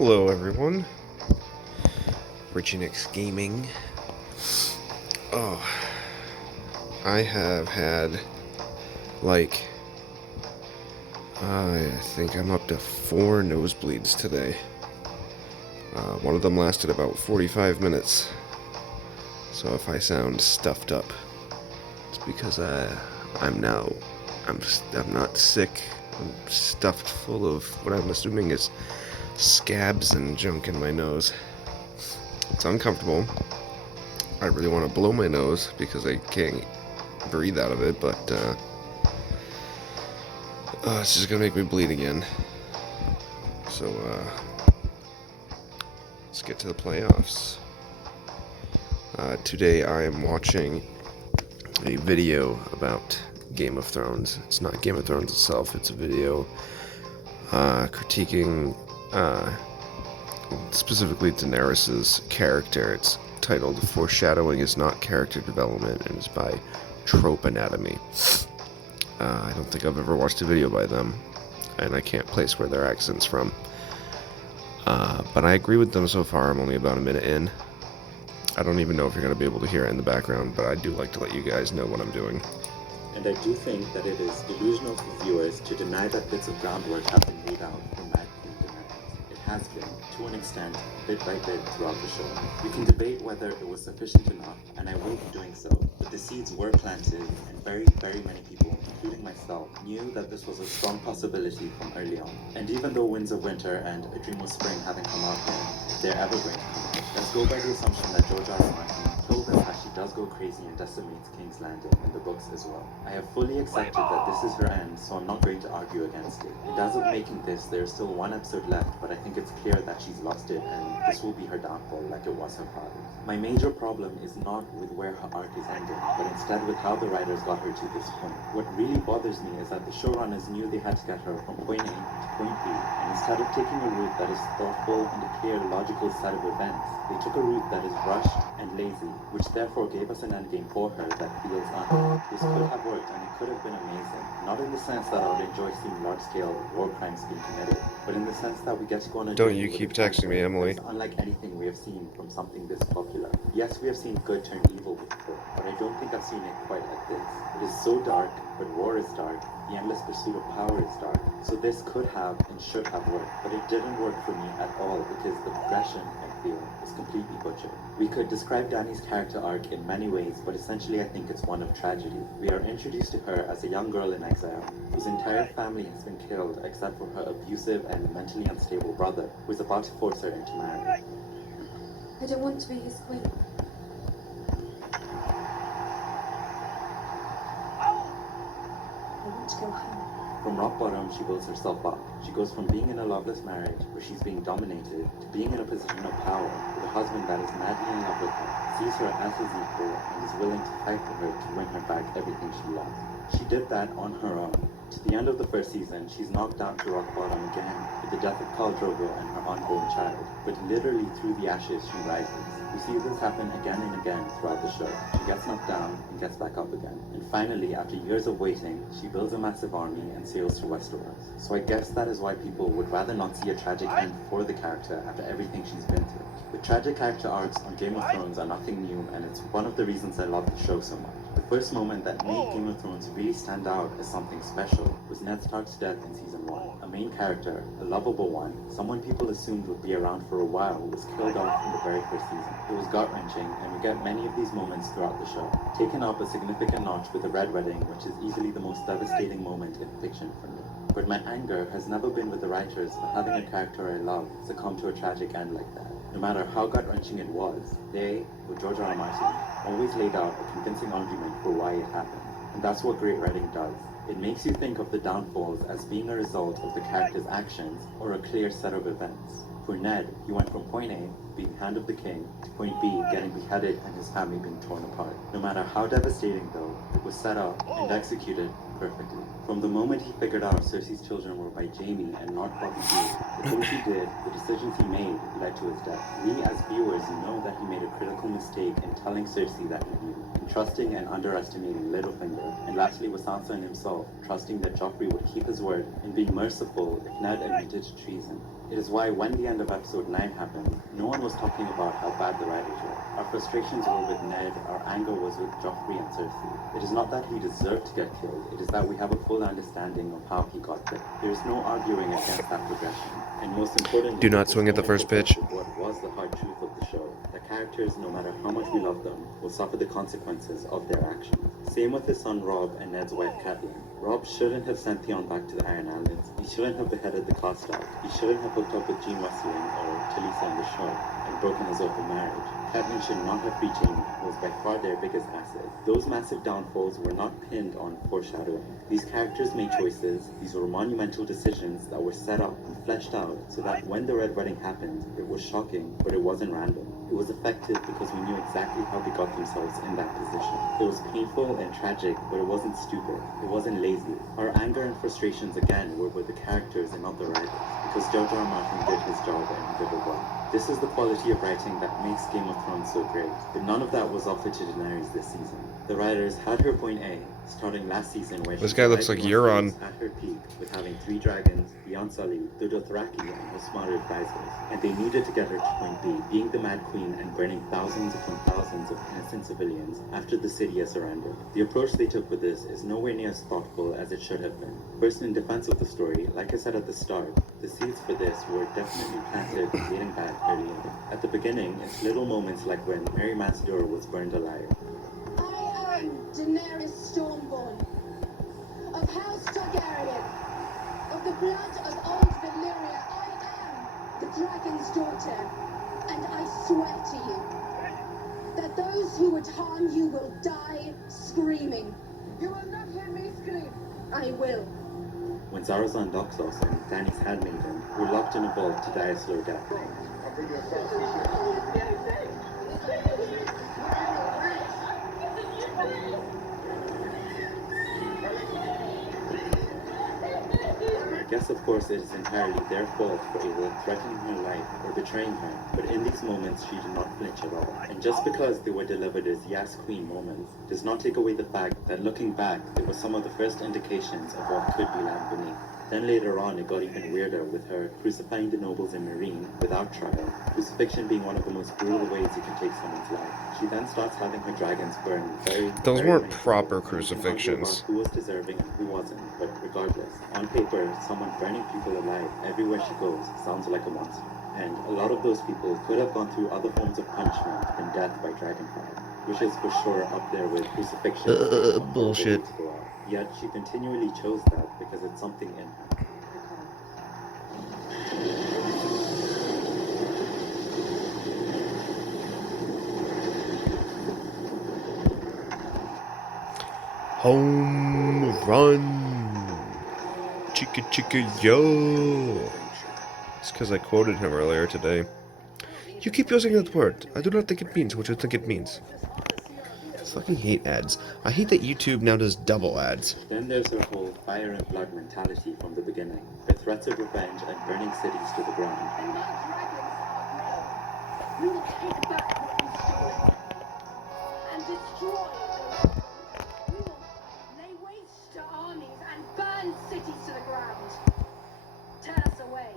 Hello everyone, Richinix Gaming. Oh, I have had, I think I'm up to 4 nosebleeds today. One of them lasted about 45 minutes, so if I sound stuffed up, it's because I'm not sick. I'm stuffed full of what I'm assuming is scabs and junk in my nose. It's uncomfortable. I really want to blow my nose because I can't breathe out of it, but it's just gonna make me bleed again. So let's get to the playoffs. Today I am watching a video about Game of Thrones. It's not Game of Thrones itself, it's a video critiquing specifically Daenerys' character. It's titled "Foreshadowing is Not Character Development" and is by Trope Anatomy. I don't think I've ever watched a video by them, and I can't place where their accent's from. But I agree with them so far. I'm only about a minute in. I don't even know if you're going to be able to hear it in the background, but I do like to let you guys know what I'm doing. And I do think that it is delusional for viewers to deny that bits of groundwork have been laid out for Mad Queen Daenerys. It has been, to an extent, bit by bit throughout the show. We can debate whether it was sufficient enough, and I will be doing so, but the seeds were planted, and very, very many people, including myself, knew that this was a strong possibility from early on. And even though Winds of Winter and A Dream of Spring haven't come out yet, they're ever going to come out. Let's go by the assumption that George R. R. Martin told us that she does go crazy and decimates King's Landing in the books as well. I have fully accepted that this is her end, so I'm not going to argue against it. And as of making this, there is still one episode left, but I think it's clear that she's lost it, and this will be her downfall like it was her father's. My major problem is not with where her arc is ending, but instead with how the writers got her to this point. What really bothers me is that the showrunners knew they had to get her from point A to point B, and instead of taking a route that is thoughtful and a clear, logical set of events, they took a route that is rushed and lazy, which therefore gave us an endgame for her that feels unearned. This could have worked and it could have been amazing, not in the sense that I would enjoy seeing large-scale war crimes being committed, but in the sense that we get to go on a Don't journey you with keep a character texting me, Emily. that's unlike anything we have seen from something this popular. Yes, we have seen good turn evil before, but I don't think I've seen it quite like this. It is so dark, but war is dark. The endless pursuit of power is dark. So this could have and should have worked, but it didn't work for me at all because the progression, I feel, is completely butchered. We could describe Dany's character arc in many ways, but essentially I think it's one of tragedy. We are introduced to her as a young girl in exile, whose entire family has been killed except for her abusive and mentally unstable brother, who is about to force her into marriage. I don't want to be his queen. I want to go home. From rock bottom, she builds herself up. She goes from being in a loveless marriage, where she's being dominated, to being in a position of power, with a husband that is madly in love with her, sees her as his equal, and is willing to fight for her to win her back everything she loves. She did that on her own. To the end of the first season, she's knocked down to rock bottom again, with the death of Khal Drogo and her unborn child. But literally through the ashes, she rises. We see this happen again and again throughout the show. She gets knocked down and gets back up again. And finally, after years of waiting, she builds a massive army and sails to Westeros. So I guess that is why people would rather not see a tragic end for the character after everything she's been through. The tragic character arcs on Game of Thrones are nothing new, and it's one of the reasons I love the show so much. The first moment that made Game of Thrones really stand out as something special was Ned Stark's death in Season 1. A main character, a lovable one, someone people assumed would be around for a while, was killed off in the very first season. It was gut-wrenching, and we get many of these moments throughout the show. Taken up a significant notch with the Red Wedding, which is easily the most devastating moment in fiction for me. But my anger has never been with the writers for having a character I love succumb to a tragic end like that. No matter how gut-wrenching it was, they, with George R. R. Martin, always laid out a convincing argument for why it happened. And that's what great writing does. It makes you think of the downfalls as being a result of the character's actions or a clear set of events. For Ned, he went from point A, being Hand of the King, to point B, getting beheaded and his family being torn apart. No matter how devastating though, it was set up and executed perfectly. From the moment he figured out Cersei's children were by Jaime and not Bobby Dean, the things he did, the decisions he made, led to his death. We as viewers know that he made a critical mistake in telling Cersei that he knew, and trusting and underestimating Littlefinger, and lastly was Sansa himself, trusting that Joffrey would keep his word and being merciful if Ned admitted to treason. It is why when the end of episode 9 happened, no one was talking about how bad the writers were. Our frustrations were with Ned, our anger was with Joffrey and Cersei. It is not that he deserved to get killed, it is that we have a full understanding of how he got there. There is no arguing against that progression. And most importantly, Do not swing at the first pitch. what was the hard truth of the show. The characters, no matter how much we love them, will suffer the consequences of their actions. Same with his son Robb and Ned's wife Catelyn. Robb shouldn't have sent Theon back to the Iron Islands. He shouldn't have beheaded the Costock. He shouldn't have hooked up with Jean Westling or Talisa on the show and broken his oath of marriage. Catelyn should not have freed Jaime, who was by far their biggest asset. Those massive downfalls were not pinned on foreshadowing. These characters made choices. These were monumental decisions that were set up and fleshed out so that when the Red Wedding happened, it was shocking, but it wasn't random. It was effective because we knew exactly how they got themselves in that position. It was painful and tragic, but it wasn't stupid. It wasn't lazy. Our anger and frustrations again were with the characters and not the writers, because George R. R. Martin did his job and he did it well. This is the quality of writing that makes Game of Thrones so great, but none of that was offered to Daenerys this season. The writers had her point A, starting last season where This she guy looks led like Westeros Euron. at her peak with having 3 dragons, the Unsullied, the Dothraki, and her smarter advisors, and they needed to get her to point B, being the Mad Queen and burning thousands upon thousands of innocent civilians after the city has surrendered. The approach they took with this is nowhere near as thoughtful as it should have been. First, in defense of the story, like I said at the start, the seeds for this were definitely planted dating back early on. At the beginning, it's little moments like when Mary Masdor was burned alive. I am Daenerys Stormborn, of House Targaryen, of the blood of old Valyria. I am the dragon's daughter, and I swear to you that those who would harm you will die screaming. You will not hear me scream. I will. When Zarazan Doxos and Dany's handmaiden were locked in a vault to die a slow death. I guess, of course, it is entirely their fault for either threatening her life or betraying her, but in these moments she did not flinch at all. And just because they were delivered as Yas Queen moments does not take away the fact that looking back, they were some of the first indications of what could be land beneath. Then later on, it got even weirder with her crucifying the nobles in Meereen without trial, crucifixion being one of the most brutal ways you can take someone's life. She then starts having her dragons burn Those very weren't many proper people. You can argue crucifixions. about who was deserving and who wasn't, but regardless, on paper, someone burning people alive everywhere she goes sounds like a monster. And a lot of those people could have gone through other forms of punishment than death by dragonfire, which is for sure up there with crucifixion. Bullshit. Yet she continually chose that because it's something in her. Home run. Chicka chicka yo. It's because I quoted him earlier today. You keep using that word. I do not think it means what you think it means. I fucking hate ads. I hate that YouTube now does double ads. Then there's her whole fire and blood mentality from the beginning, her threats of revenge and burning cities to the ground. And my dragons, we will take back what we stole and destroy it. We will lay waste to armies and burn cities to the ground. Tear us away,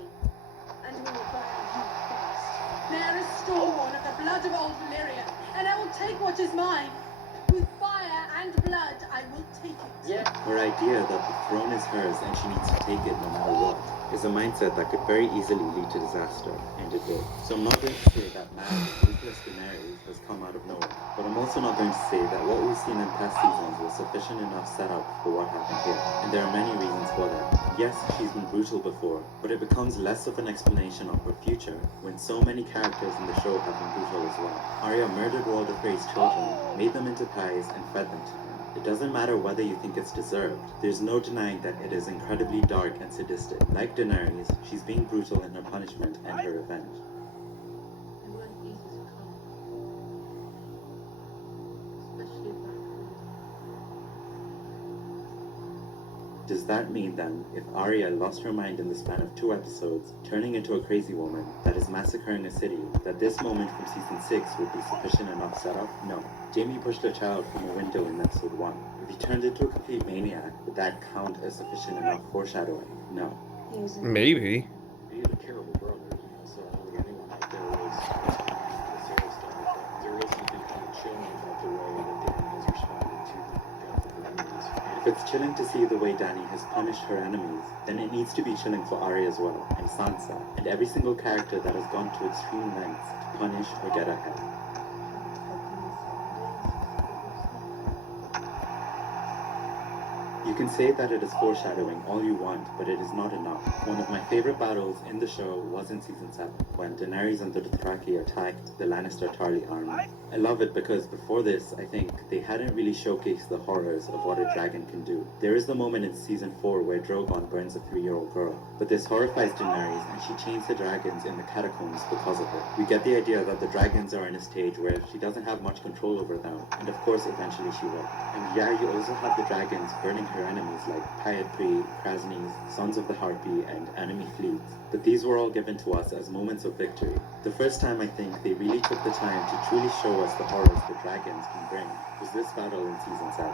and we will burn you first. There is Stormborn of the blood of old Valyria, and I will take what is mine. With fire and blood, I will take it. Her idea that the throne is hers and she needs to take it no matter what is a mindset that could very easily lead to disaster, and it did. So I'm not going to say that mad, ruthless Daenerys has come out of nowhere, but I'm also not going to say that what we've seen in past seasons was sufficient enough setup for what happened here, and there are many reasons for that. Yes, she's been brutal before, but it becomes less of an explanation of her future when so many characters in the show have been brutal as well. Arya murdered Walder Frey's children, made them into pies, and fed them to him. It doesn't matter whether you think it's deserved. There's no denying that it is incredibly dark and sadistic. Like Daenerys, she's being brutal in her punishment and her revenge. And life eases come, especially if that Does that mean then, if Arya lost her mind in the span of 2 episodes, turning into a crazy woman that is massacring a city, that this moment from season 6 would be sufficient enough setup? No. Jaime pushed a child from a window in episode 1. If he turned into a complete maniac, would that count as sufficient enough foreshadowing? No. He was a Maybe. He had a terrible brother, so I don't think anyone out there was the serious stuff. But there is something kind of chilling about the way that Danny has responded to the death of her enemies. If it's chilling to see the way Dany has punished her enemies, then it needs to be chilling for Arya as well, and Sansa, and every single character that has gone to extreme lengths to punish or get ahead. You can say that it is foreshadowing all you want, but it is not enough. One of my favorite battles in the show was in season 7, when Daenerys and the Dothraki attacked the Lannister-Tarly army. I love it because before this, I think, they hadn't really showcased the horrors of what a dragon can do. There is the moment in season 4 where Drogon burns a 3-year-old girl, but this horrifies Daenerys and she chains the dragons in the catacombs because of it. We get the idea that the dragons are in a stage where she doesn't have much control over them, and of course eventually she will. And yeah, you also have the dragons burning her enemies like Pyatri, Krasnys, Sons of the Harpy, and enemy fleets. But these were all given to us as moments of victory. The first time I think they really took the time to truly show us the horrors the dragons can bring was this battle in season 7.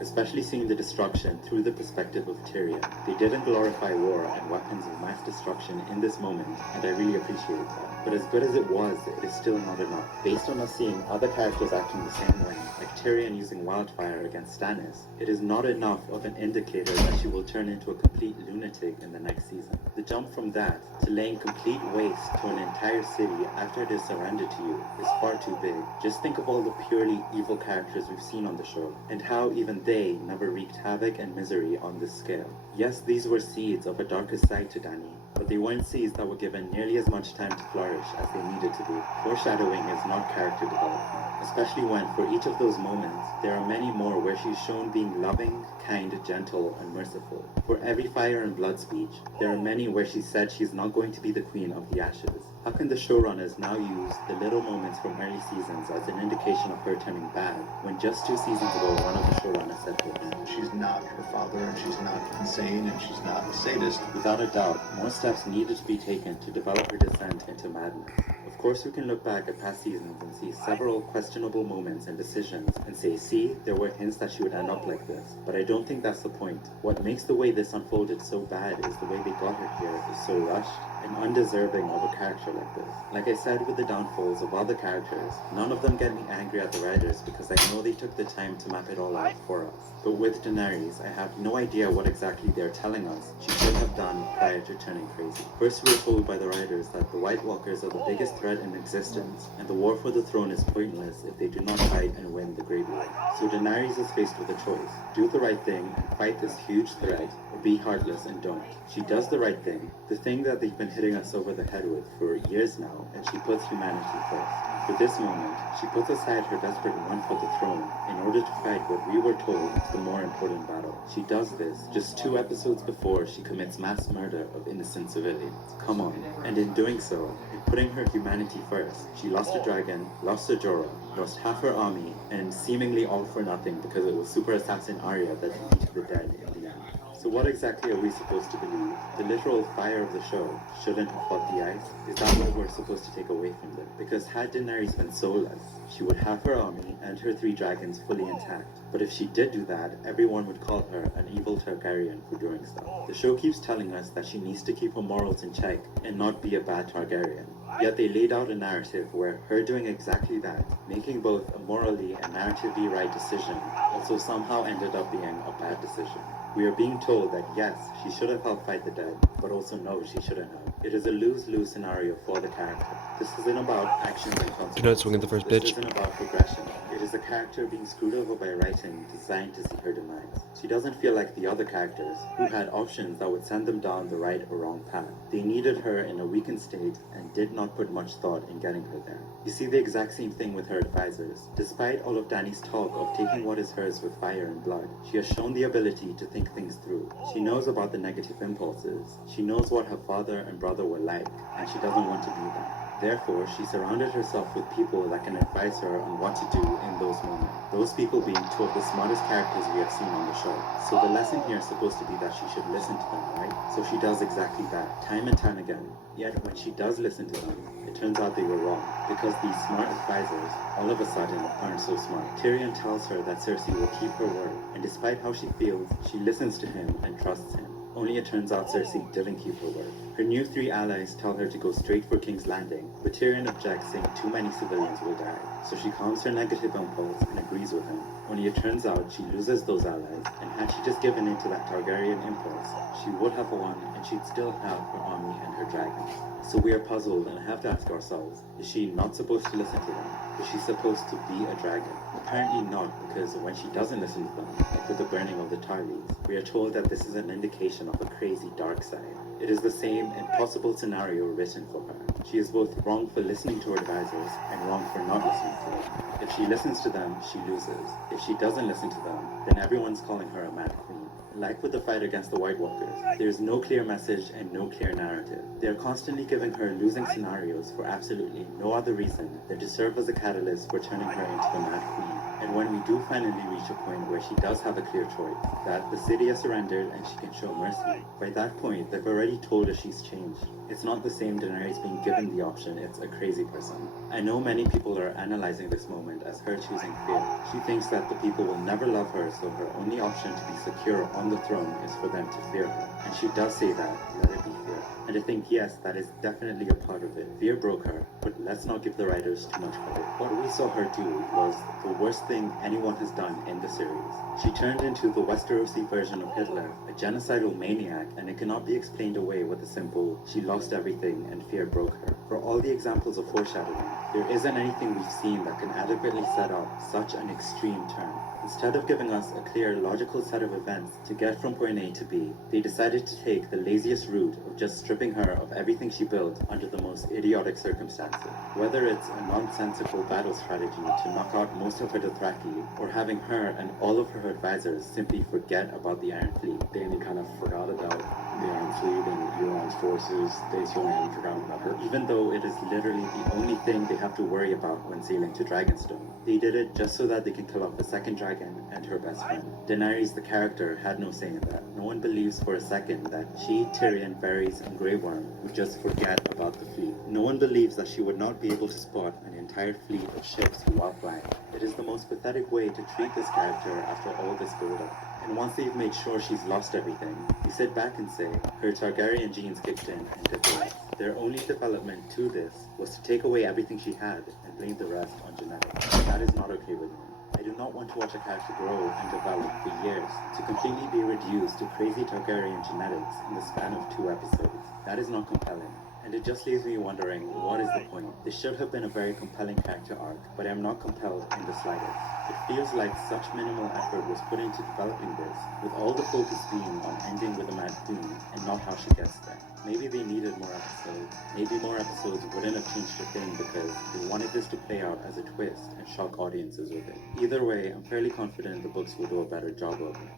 Especially seeing the destruction through the perspective of Tyrion. They didn't glorify war and weapons of mass destruction in this moment, and I really appreciate that. But as good as it was, it is still not enough. Based on us seeing other characters acting the same way, like Tyrion using wildfire against Stannis, it is not enough of an indicator that she will turn into a complete lunatic in the next season. The jump from that to laying complete waste to an entire city after it is surrendered to you is far too big. Just think of all the purely evil characters we've seen on the show, and how even they never wreaked havoc and misery on this scale. Yes, these were seeds of a darker side to Dany, but they weren't seeds that were given nearly as much time to flourish as they needed to be. Foreshadowing is not character development, especially when, for each of those moments, there are many more where she's shown being loving, kind, gentle, and merciful. For every fire and blood speech, there are many where she said she's not going to be the queen of the ashes. How can the showrunners now use the little moments from early seasons as an indication of her turning bad, when just 2 seasons ago one of the showrunners said to her, She's not her father, and she's not insane, and she's not a sadist. without a doubt, more steps needed to be taken to develop her descent into madness. Of course, we can look back at past seasons and see several questionable moments and decisions and say, see, there were hints that she would end up like this. But I don't think that's the point. What makes the way this unfolded so bad is the way they got her here is so rushed and undeserving of a character like this. Like I said with the downfalls of other characters, none of them get me angry at the writers because I know they took the time to map it all out for us. But with Daenerys, I have no idea what exactly they're telling us she should have done prior to turning crazy. First, we were told by the writers that the White Walkers are the biggest threat in existence, and the war for the throne is pointless if they do not fight and win the Great War. So Daenerys is faced with a choice: do the right thing and fight this huge threat, or be heartless and don't. She does the right thing, the thing that they've been hitting us over the head with for years now, and she puts humanity first. For this moment, she puts aside her desperate run for the throne in order to fight what we were told is the more important battle. She does this just 2 episodes before she commits mass murder of innocent civilians. Come on. And in doing so, in putting her humanity first, she lost a dragon, lost a Jorah, lost half her army, and seemingly all for nothing because it was super assassin Arya that defeated the dead in the end. So what exactly are we supposed to believe? The literal fire of the show shouldn't have fought the ice? Is that what we're supposed to take away from them? Because had Daenerys been soulless, she would have her army and her 3 dragons fully intact. But if she did do that, everyone would call her an evil Targaryen for doing so. The show keeps telling us that she needs to keep her morals in check and not be a bad Targaryen. Yet they laid out a narrative where her doing exactly that, making both a morally and narratively right decision, also somehow ended up being a bad decision. We are being told that yes, she should have helped fight the dead, but also no, she shouldn't have. It is a lose-lose scenario for the character. This isn't about actions and consequences. You know, swinging the first This pitch. isn't about progression. It is a character being screwed over by writing designed to see her demise. She doesn't feel like the other characters, who had options that would send them down the right or wrong path. They needed her in a weakened state and did not put much thought in getting her there. You see the exact same thing with her advisors. Despite all of Dany's talk of taking what is hers with fire and blood, she has shown the ability to think things through. She knows about the negative impulses. She knows what her father and brother were like, and she doesn't want to be them. Therefore, she surrounded herself with people that can advise her on what to do in those moments. Those people being two of the smartest characters we have seen on the show. So the lesson here is supposed to be that she should listen to them, right? So she does exactly that, time and time again. Yet when she does listen to them, it turns out they were wrong, because these smart advisors, all of a sudden, aren't so smart. Tyrion tells her that Cersei will keep her word, and despite how she feels, she listens to him and trusts him. Only it turns out Cersei didn't keep her word. Her new 3 allies tell her to go straight for King's Landing, but Tyrion objects, saying too many civilians will die. So she calms her negative impulse and agrees with him. Only it turns out she loses those allies, and had she just given in to that Targaryen impulse, she would have won and she'd still have her army and her dragons. So we are puzzled and have to ask ourselves, is she not supposed to listen to them? Is she supposed to be a dragon? Apparently not, because when she doesn't listen to them, like with the burning of the Tarlys, we are told that this is an indication of a crazy dark side. It is the same impossible scenario written for her. She is both wrong for listening to her advisors and wrong for not listening to them. If she listens to them, she loses. If she doesn't listen to them, then everyone's calling her a mad queen. Like with the fight against the White Walkers, there is no clear message and no clear narrative. They are constantly giving her losing scenarios for absolutely no other reason than to serve as a catalyst for turning her into the Mad Queen. And when we do finally reach a point where she does have a clear choice, that the city has surrendered and she can show mercy, by that point they've already told her she's changed. It's not the same Daenerys being given the option, it's a crazy person. I know many people are analyzing this moment as her choosing fear. She thinks that the people will never love her, so her only option to be secure on the throne is for them to fear her. And she does say that, let it be fear. And I think, yes, that is definitely a part of it. Fear broke her, but let's not give the writers too much credit. What we saw her do was the worst thing anyone has done in the series. She turned into the Westerosi version of Hitler, a genocidal maniac, and it cannot be explained away with a simple, she lost everything and fear broke her. For all the examples of foreshadowing, there isn't anything we've seen that can adequately set up such an extreme turn. Instead of giving us a clear, logical set of events to get from point A to B, they decided to take the laziest route of just stripping her of everything she built under the most idiotic circumstances. Whether it's a nonsensical battle strategy to knock out most of her Dothraki, or having her and all of her advisors simply forget about the Iron Fleet. Dany kind of forgot about the Iron Fleet and Euron's forces. They certainly hadn't forgotten about her. Even though it is literally the only thing they have to worry about when sailing to Dragonstone. They did it just so that they can kill off the second dragon and her best friend. Daenerys, the character, had no say in that. No one believes for a second that she, Tyrion, Varys, and Grey Worm would just forget about the fleet. No one believes that she would not be able to spot an entire fleet of ships while flying. It is the most pathetic way to treat this character after all this build-up. And once they've made sure she's lost everything, you sit back and say, her Targaryen genes kicked in and did the rest. Their only development to this was to take away everything she had and blame the rest on genetics. That is not okay with me. I do not want to watch a character grow and develop for years to completely be reduced to crazy Targaryen genetics in the span of 2 episodes. That is not compelling. And it just leaves me wondering, what is the point? This should have been a very compelling character arc, but I'm not compelled in the slightest. It feels like such minimal effort was put into developing this, with all the focus being on ending with a Mad Queen and not how she gets there. Maybe they needed more episodes. Maybe more episodes wouldn't have changed a thing because they wanted this to play out as a twist and shock audiences with it. Either way, I'm fairly confident the books will do a better job of it.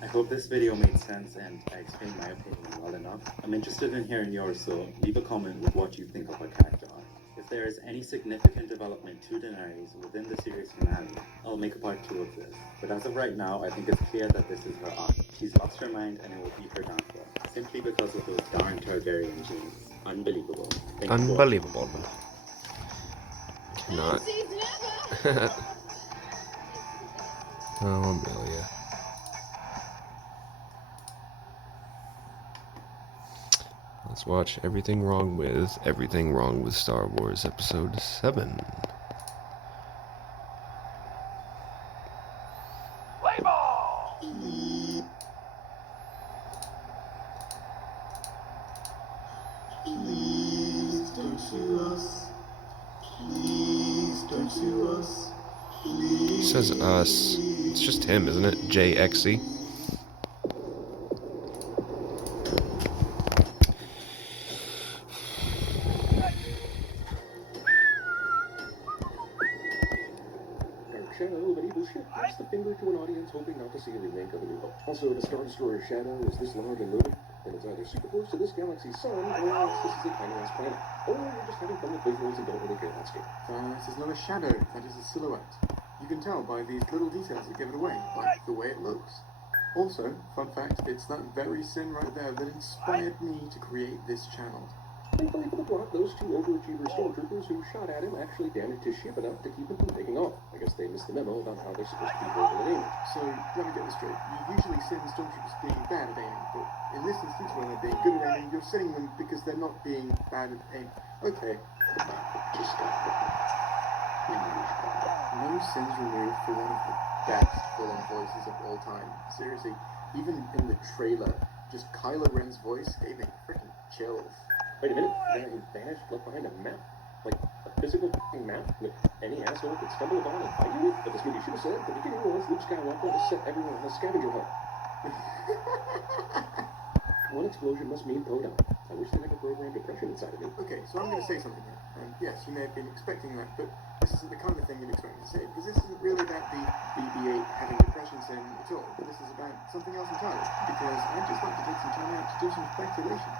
I hope this video made sense and I explained my opinion well enough. I'm interested in hearing yours, so leave a comment with what you think of our character arc. If there is any significant development to Daenerys within the series finale, I'll make a part 2 of this. But as of right now, I think it's clear that this is her arc. She's lost her mind and it will be her downfall, simply because of those darn Targaryen genes. Unbelievable. Thank you for watching. Unbelievable. Cannot. Oh, Amelia. Let's watch Everything Wrong with Star Wars Episode 7. Play ball! Please don't sue us. Please don't sue us. Please. He says us. It's just him, isn't it? JXE. Shadow of any bullshit. Just the finger to an audience hoping not to see a remake of a new book. Also, the Star Destroyer Shadow is this large and loaded then it's either super close to this galaxy's sun, or else this is a tiny ass planet. Or you're just having fun with visuals and don't really care that scale. That is not a shadow, that is a silhouette. You can tell by these little details that give it away, like the way it looks. Also, fun fact, it's that very sin right there that inspired me to create this channel. Thankfully for the plot, those two overachiever stormtroopers who shot at him actually damaged his ship enough to keep him from taking off. I guess they missed the memo about how they're supposed to be verbal at aiming. So, let me get this straight. You usually sin stormtroopers being bad at aiming, but in this instance, when they're being good at aiming, you're sinning them because they're not being bad at aiming. Okay. Just stop. No sins removed for one of the best villain voices of all time. Seriously, even in the trailer, just Kylo Ren's voice gave me freaking chills. Wait a minute, that guy who vanished left behind a map? Like, a physical map that any asshole could stumble upon and fight you with? But this movie should have said, the beginning was Luke Skywalker has set everyone on a scavenger hunt. One explosion must mean Poe died. I wish they had a programmed depression inside of me. Okay, so I'm going to say something here. And yes, you may have been expecting that, but this isn't the kind of thing you'd expect me to say, because this isn't really about the BB-8 having depression sin at all. This is about something else entirely, because I'd just like to take some time out to do some speculation.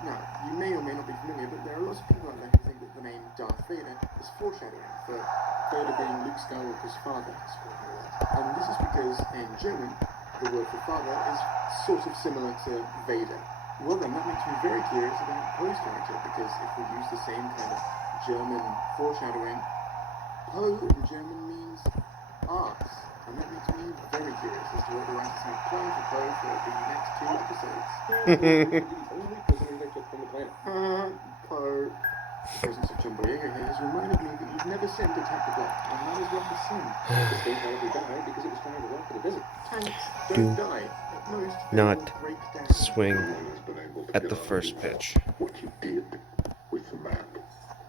Now, you may or may not be familiar, but there are lots of people out there who think that the name Darth Vader is foreshadowing for Vader being Luke Skywalker's father. And this is because in German, the word for father is sort of similar to Vader. Well then, that makes me very curious about Poe's character, because if we use the same kind of German foreshadowing, Poe in German means arse. And that makes me very curious as to what the writers have planned for Poe for the next 2 episodes. The only prisoner they took from the planet. Poe. The presence of John Boyega here has reminded me that you've never sinned Attack the Block, and that is what the sin. The state probably died because it was trying to walk in the desert. Tanks don't die. At most, they Not will break down. swing at the first pitch. What you did with the map.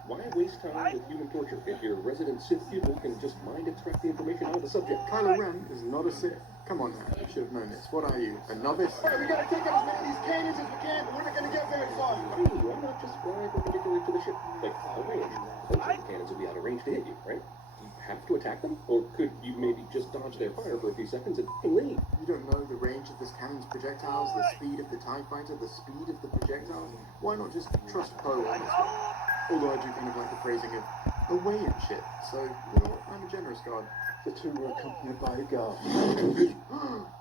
Why waste time with human torture if your resident Sith pupil can just mind extract the information out of the subject? Kylo Ren is not a Sith. Come on now, you should have known this. What are you, a novice? Alright, we gotta take out as many of these cannons as we can, but we're not gonna get very far. Hey, why not just fly perpendicular to the ship? Like, out of range. Those other cannons will be out of range to hit you, right? You have to attack them? Or could you maybe just dodge their fire for a few seconds and leave? You don't know the range of this cannon's projectiles, the speed of the TIE fighter, the speed of the projectiles? Why not just trust Poe on this one? Although I do kind of like the phrasing of away and shit. So, you know what? I'm a generous god. The two were accompanied by a girl.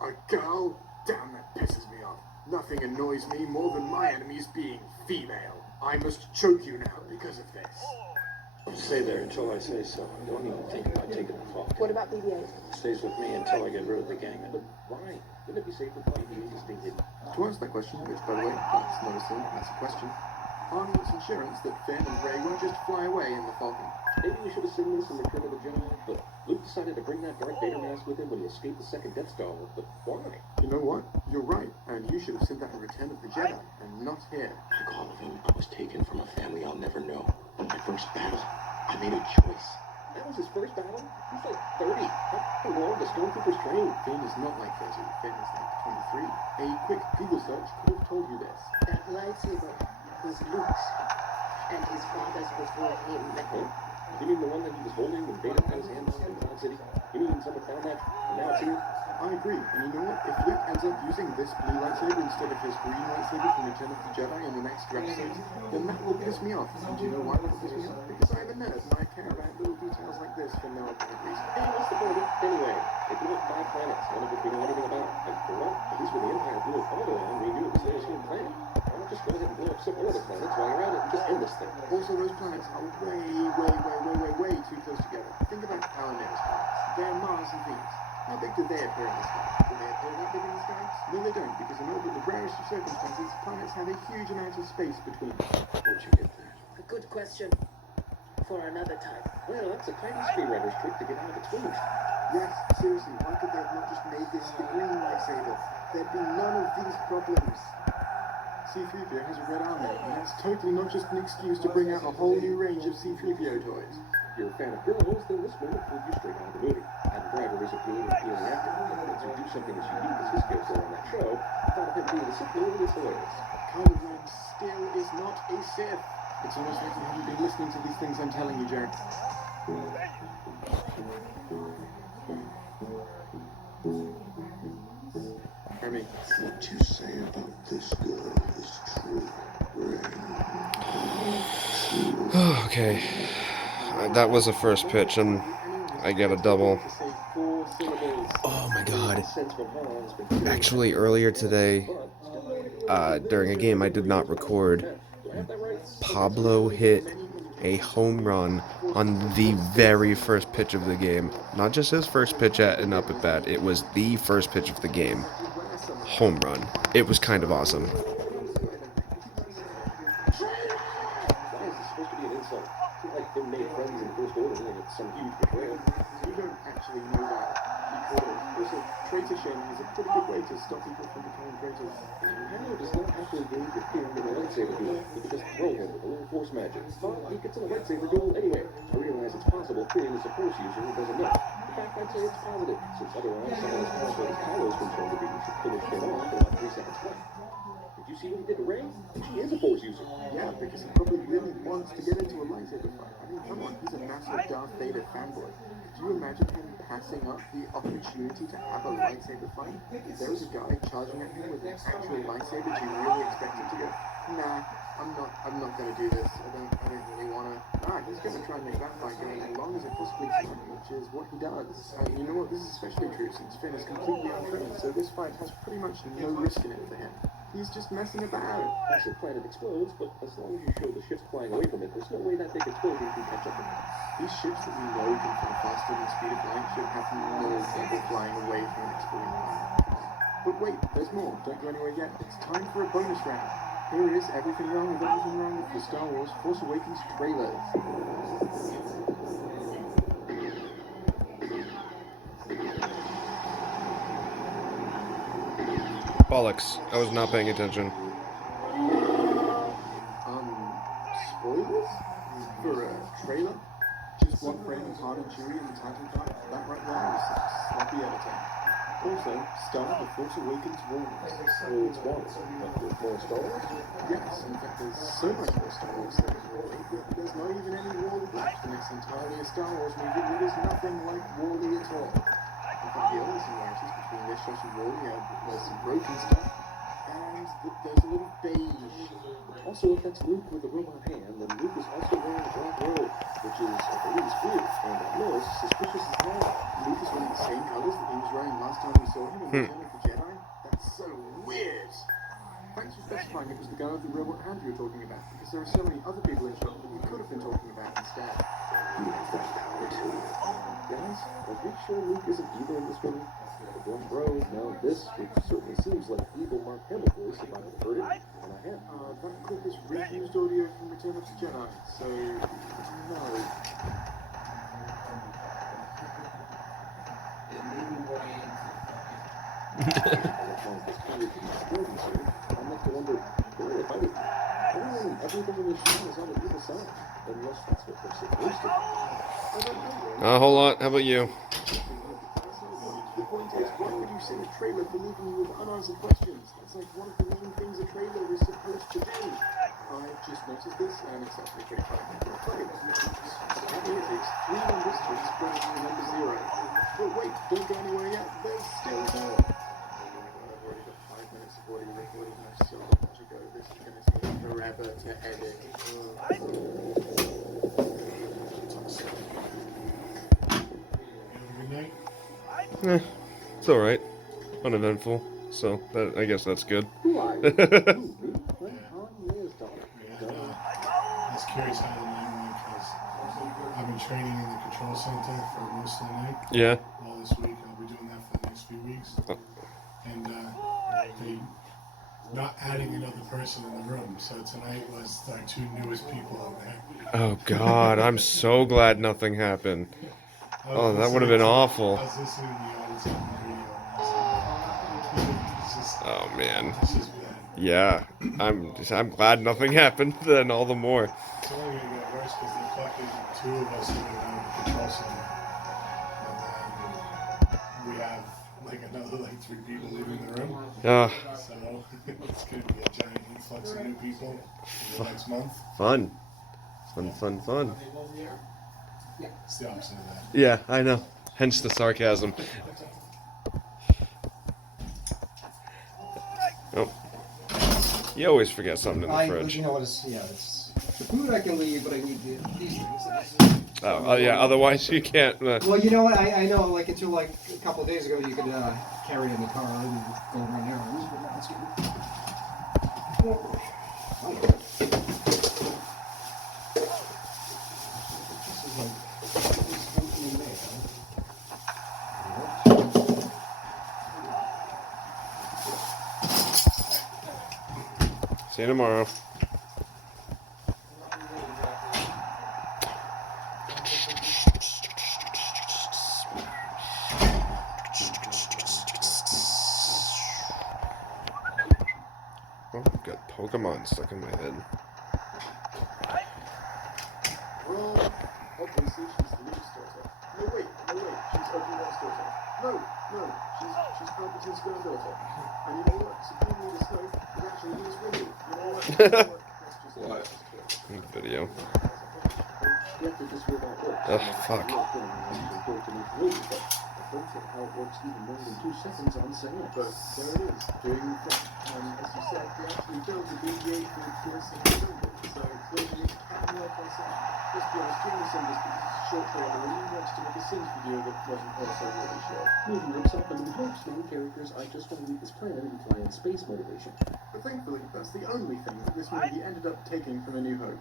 A girl? Damn, that pisses me off. Nothing annoys me more than my enemies being female. I must choke you now because of this. Stay there until I say so. Don't even think about taking the fall. What about BB-8? Stays with me until I get rid of the gang. But why? Wouldn't it be safer for you to stay hidden? To answer that question, which by the way, that's not a sin, that's a question, Arnold's insurance that Finn and Rey won't just fly away in the Falcon. Maybe we should have seen this in Return of the Jedi, but Luke decided to bring that Darth Vader mask with him when he escaped the second Death Star. But why? You know what? You're right, and you should have sent that in Return of the Jedi, and not here. Like all of them, I was taken from a family I'll never know. In my first battle, I made a choice. That was his first battle? He's like 30. How long does Stormtroopers train? Finn is not like 30, Finn is like 23. A quick Google search could have told you this. That lightsaber was Luke's, and his father's before him. Huh? You mean the one that he was holding when Vader had his hands in Cloud City? You mean someone found that, and now it's here? I agree, and you know what? If Luke ends up using this blue lightsaber instead of his green lightsaber from Return of the Jedi in the next episode, then that will piss me off. And do you know why that will piss me off? Because I'm a nerd and I care about little details like this for no apparent reason. And what's the point of it anyway? They blew up 5 planets, none of which we know anything about. And for what? At least when the Empire blew up all around, we knew it was their same planet. Why not just go ahead and blow up some other planets while you're at it and just end this thing? Also, those planets are way too close together. Think about our nearest planets. They're Mars and Venus. How big do they appear in the sky? Do they appear that big in the sky? No, they don't, because in all but the rarest of circumstances, planets have a huge amount of space between them. How'd you get there? A good question for another time. Well, that's a tiny screenwriter's trick to get out of its wings. Yes, seriously, why could they have not just made this the green lightsaber? There'd be none of these problems. C-3PO has a red arm now, and that's totally not just an excuse to bring out a whole new range of C-3PO toys. If you're a fan of girls, then this moment pulled you straight out of the movie. Adam Driver is a good and appealing actor, and to do something as unique as his skills are on that show, I thought of him being a Sith Lord is hilarious. Kylo Ren still is not a Sith. It's almost like you haven't been listening to these things I'm telling you, Jared. Jeremy. What you say about this girl is true, Ray. Okay. That was a first pitch, and I get a double. Oh my god. Actually, earlier today, during a game I did not record, Pablo hit a home run on the very first pitch of the game. Not just his first pitch at an up at bat, it was the first pitch of the game. Home run. It was kind of awesome. Why is this supposed to be an insult? It's not like they made friends in the first order and it's some huge betrayal. You don't actually know that before. Also, traitor shaming is a pretty good way to stop people from becoming traitors. Halo does not have to engage with him in a lightsaber duel. He could just throw him with a little force magic. But he gets in a lightsaber duel anyway. I realize it's possible Finn is a force user who doesn't know. In fact, I'd say it's positive, since otherwise someone as powerful as Kylo's been shown to be should finish Finn off in about 3 seconds flat. Did you see what he did to Rey? She is a force user. Yeah, because he probably really wants to get into a lightsaber fight. I mean, come on, he's a massive Darth Vader fanboy. Could you imagine him passing up the opportunity to have a lightsaber fight? If there was a guy charging at him with an actual lightsaber, do you really expect him to go, nah, I'm not gonna do this. I don't really wanna. He's gonna try and make that fight go as long as it possibly can, which is what he does. And you know what, this is especially true since Finn is completely untrained, so this fight has pretty much no risk in it for him. He's just messing about. Massive planet explodes, but as long as you show the ships flying away from it, there's no way that big explosion can catch up with it. These ships that we know can fly faster than the speed of light should have no trouble flying away from an exploding planet. But wait, there's more. Don't go anywhere yet. It's time for a bonus round. Here it is, everything wrong with the Star Wars Force Awakens trailers. Bollocks. I was not paying attention. Spoilers? For a trailer? Just one frame of Han and Chewie in the title card? That right there is sloppy editing. Also, Star The Force Awakens warns. So it's one. Like there's more Star Wars? Yes, in fact there's so much more Star Wars than there's not even any Wall-E left, and it's entirely a Star Wars movie that is nothing like Wall-E at all. In fact, the only similarities between this shot and Wall-E are there's some broken stuff, and there's a little beige. Also affects Luke with the robot hand, and Luke is also wearing a black robe, which is, I believe, blue, and at most, suspicious as hell. Luke is wearing the same colors that he was wearing last time we saw him in Return of the Jedi? That's so weird! Thanks for specifying it was the guy with the robot hand you were talking about, because there are so many other people in shot that we could have been talking about instead. He has that power too. Guys, are we sure Luke isn't evil in this movie? One bros, now this, which certainly seems like evil Mark Hamill voice if I've heard it, and I have. That clip is reused audio from Return of the Jedi, so no. I'm left to wonder, if everything in this show is on the evil side, unless that's what they're supposed to. A whole lot. How about you? The point is, why would you see a trailer for leaving you with unanswered questions? That's like one of the main things a trailer is supposed to do. I just noticed this, and it's actually pretty funny. Apparently it takes 3 numbers to express the number 0. But wait, don't go anywhere yet, there's still more. I've already got 5 minutes of audio recording, and I've still got more to go. This is going to take forever to edit. It's alright. Uneventful. So, I guess that's good. That's curious how the night went because I've been training in the control center for most of the night. Yeah. All this week, and I'll be doing that for the next few weeks. And they not adding another person in the room. So tonight was our 2 newest people in there. Oh God, I'm so glad nothing happened. Oh, that would have been awful. I was listening to the audience on the radio. It's just, Oh man. it's just bad. Yeah. I'm glad nothing happened. Then all the more. It's only going to get worse because they're fucking 2 of us living down in the control center. And then we have like another 3 people living in the room. Ah, So it's going to be a giant influx of new people in the next month. fun. Fun. It's the opposite of that. Yeah, I know. Hence the sarcasm. You always forget something in the fridge. You know what? It's the food I can leave, but I need these things. Oh, yeah. Otherwise, you can't. Well, you know what? I know, like until like a couple of days ago, you could carry it in the car and go run errands, but now it's getting. This is like something in May, See you tomorrow. Oh, I've got Pokemon stuck in my head. Well, obviously she's Luke's daughter. No, wait, she's Obi-Wan's daughter. No, she's Palpatine's granddaughter. And you know what? Supreme Leader Snoke is actually Luke's Winnie. You know what? That's just Video. You have to just hear that works. Oh, fuck. I don't get how it works even more than 2 seconds on sand. But there it is, doing the thing. As you said, they actually built a BB-8 for the piercing symbol. So clearly it can work on sound. Let's be honest, doing the symbols because it's a short trailer and you wanted to make a synth video that wasn't also really short. Moving himself into the hopes main characters, I just want to leave this planet and fly in space motivation. But thankfully, that's the only thing that this movie ended up taking from A New Hope.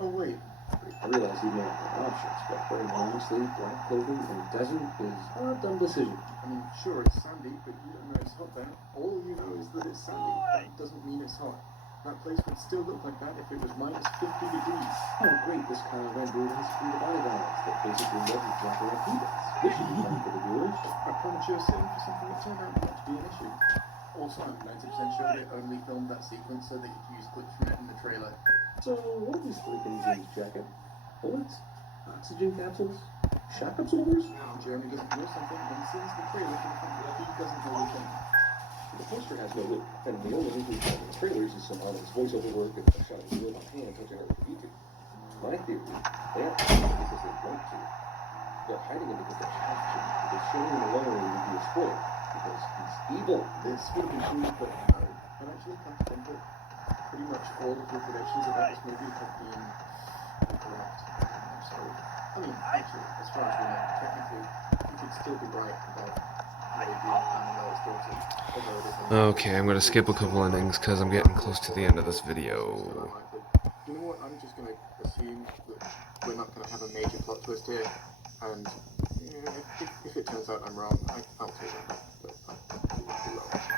Oh wait, I realize he may have had options, but wearing long sleeve, black clothing in the desert is a dumb decision. I mean, sure, it's sandy, but you don't know it's hot there. All you know is that it's sandy. That doesn't mean it's hot. That place would still look like that if it was minus 50 degrees. Oh great, this kind of Red Bull has free body balance that basically leverage off our impedance. This should be fun for the viewers. A premature sin for something that turned out not to be an issue. Also, I'm 90% sure they only filmed that sequence so they could use clips from it in the trailer. So, what are these 3 things in his jacket? Bullets? Oxygen capsules? Shock absorbers? Jeremy doesn't know something and sees the trailer from the fact that he doesn't know the thing. The poster has no loop, and the only loop we've got in the trailers is some honest voiceover work and a shot of the robot hand touching her YouTube. My theory, they are hiding because they want to. They're hiding it because they have to. They're showing him alone would be a spoiler, because he's evil. This would have been cool, but no. And actually, come to think of it, pretty much all of your predictions about this movie have been incorrect. So, I mean, actually, as far as we know, technically, you could still be right about Okay, I'm gonna skip a couple endings because I'm getting close to the end of this video. You know what? I'm just gonna assume that we're not gonna have a major plot twist here, and if it turns out I'm wrong, I'll take that. But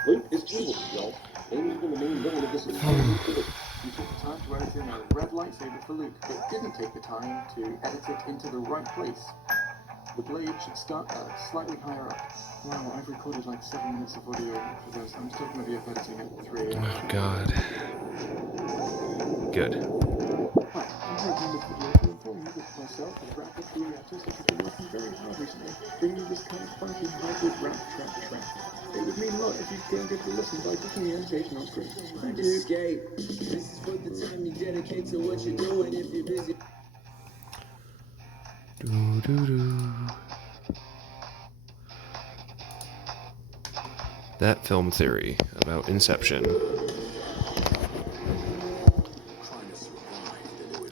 Luke is evil, y'all. Amy's been the main villain of this movie. You took the time to edit in a red lightsaber for Luke, but didn't take the time to edit it into the right place. The blade should start slightly higher up. Wow, I've recorded like 7 minutes of audio for this. I'm still going to be up editing at 3 a.m. Oh, God. Good. Hi, I'm making this video to inform you that myself and graphic reactors have been working very hard recently, bringing this kind of funky hybrid rap track. It would mean a lot if you go and give it a listen by clicking the annotation on screen. Thank you. Escape. This is for the time you dedicate to what you're doing if you're busy. That film theory about Inception.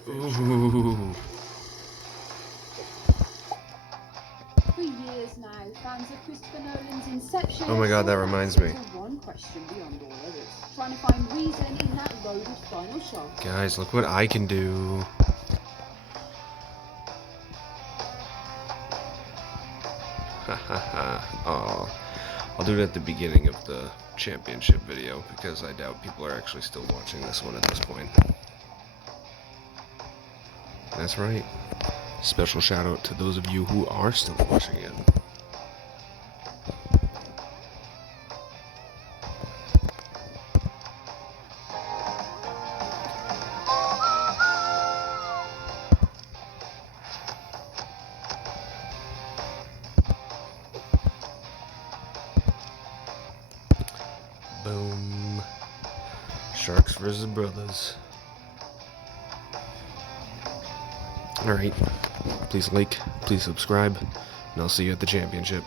Ooh. For years now, fans of Christopher Nolan's Inception. Oh my God, that reminds me. One question beyond all others, trying to find reason in that loaded final shot. Guys, look what I can do. Oh, I'll do it at the beginning of the championship video because I doubt people are actually still watching this one at this point. That's right. Special shout out to those of you who are still watching it. Boom. Sharks versus brothers. Alright. Please like, please subscribe, and I'll see you at the championship.